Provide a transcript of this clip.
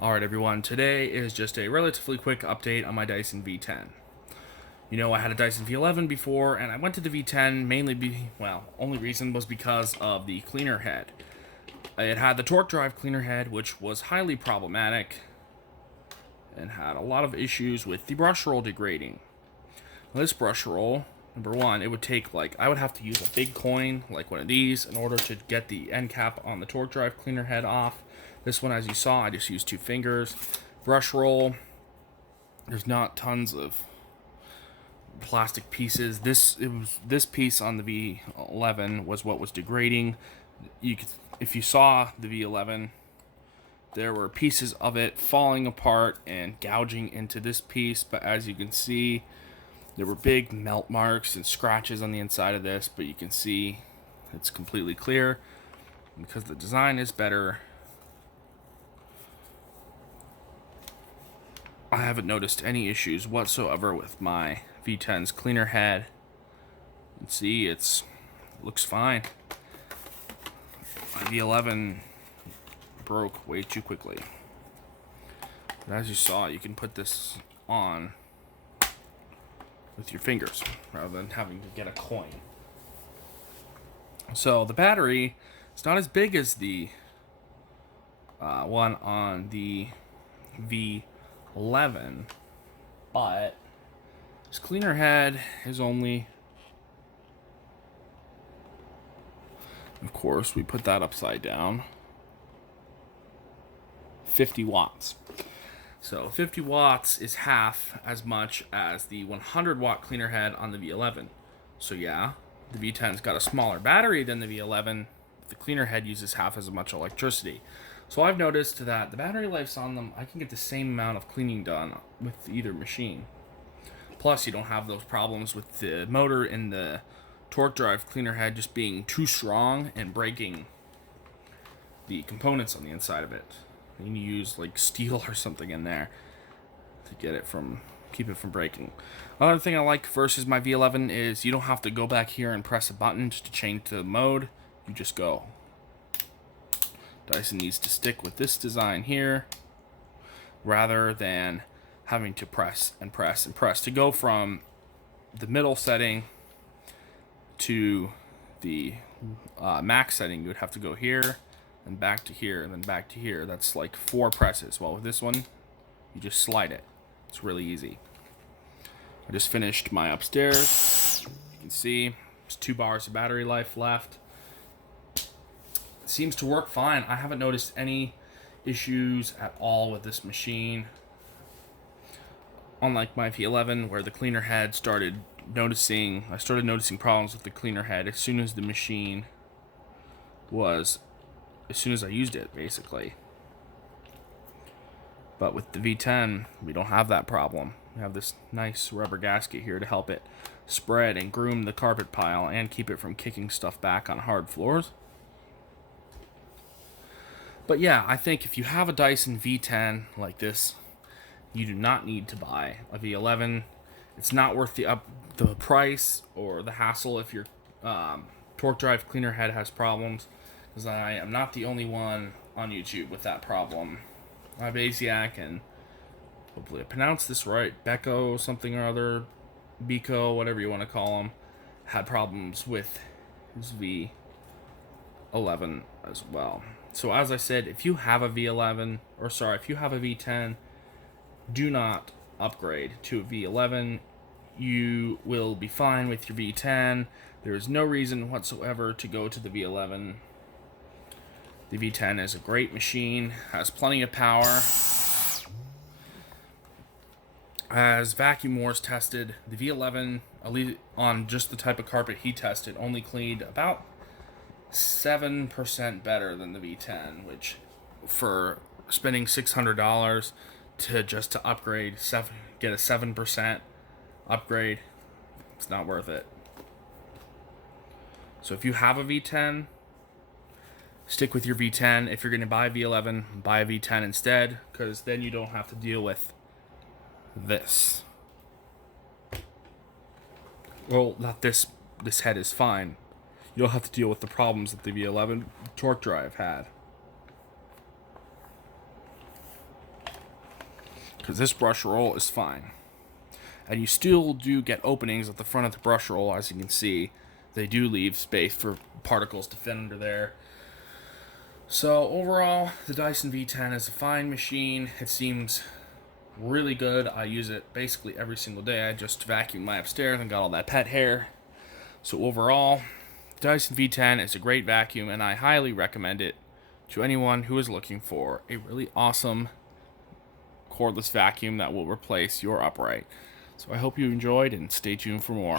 Alright everyone, today is just a relatively quick update on my Dyson V10. You know, I had a Dyson V11 before, and I went to the V10 only reason was because of the cleaner head. It had the torque drive cleaner head, which was highly problematic, and had a lot of issues with the brush roll degrading. This brush roll, number one, it would take, I would have to use a big coin, like one of these, in order to get the end cap on the torque drive cleaner head off. This one, as you saw, I just used 2 fingers. Brush roll, there's not tons of plastic pieces. This piece on the V11 was what was degrading. If you saw the V11, there were pieces of it falling apart and gouging into this piece, but as you can see, there were big melt marks and scratches on the inside of this, but you can see it's completely clear because the design is better. I haven't noticed any issues whatsoever with my V10's cleaner head. You can see it looks fine. My V11 broke way too quickly. But as you saw, you can put this on with your fingers rather than having to get a coin. So the battery, it's not as big as the one on the V11, but this cleaner head is only, of course, we put that upside down, 50 watts. So 50 watts is half as much as the 100 watt cleaner head on the V11. So yeah, the V10's got a smaller battery than the V11. The cleaner head uses half as much electricity. So I've noticed that the battery life on them, I can get the same amount of cleaning done with either machine. Plus, you don't have those problems with the motor in the torque drive cleaner head just being too strong and breaking the components on the inside of it. You need to use like steel or something in there to keep it from breaking. Another thing I like versus my V11 is you don't have to go back here and press a button to change the mode. You just go. Dyson needs to stick with this design here rather than having to press and press and press. To go from the middle setting to the max setting, you would have to go here and back to here and then back to here. That's like 4 presses. Well, with this one, you just slide it. It's really easy. I just finished my upstairs. You can see there's 2 bars of battery life left. It seems to work fine. I haven't noticed any issues at all with this machine. Unlike my V11, where the cleaner head I started noticing problems with the cleaner head as soon as I used it, basically. But with the V10, we don't have that problem. We have this nice rubber gasket here to help it spread and groom the carpet pile and keep it from kicking stuff back on hard floors. But yeah, I think if you have a Dyson V10 like this, you do not need to buy a V11. It's not worth the price or the hassle if your torque drive cleaner head has problems, because I am not the only one on YouTube with that problem. Baziak, and hopefully I pronounced this right, Becco something or other, Bico, whatever you want to call him, had problems with his V11 as well. So as I said, if you have a V10, do not upgrade to a V11. You will be fine with your V10. There is no reason whatsoever to go to the V11. The V10 is a great machine, has plenty of power. As Vacuum Wars tested, the V11, at least on just the type of carpet he tested, only cleaned about 7% better than the V10, which for spending $600 to upgrade, get a 7% upgrade, it's not worth it. So if you have a V10, stick with your V10. If you're going to buy a V11, buy a V10 instead, because then you don't have to deal with this. Well, not this. This head is fine. You don't have to deal with the problems that the V11 torque drive had. because this brush roll is fine. And you still do get openings at the front of the brush roll, as you can see. They do leave space for particles to fit under there. So overall, the Dyson V10 is a fine machine. It seems really good. I use it basically every single day. I just vacuumed my upstairs and got all that pet hair. So overall, the Dyson V10 is a great vacuum, and I highly recommend it to anyone who is looking for a really awesome cordless vacuum that will replace your upright. So I hope you enjoyed, and stay tuned for more.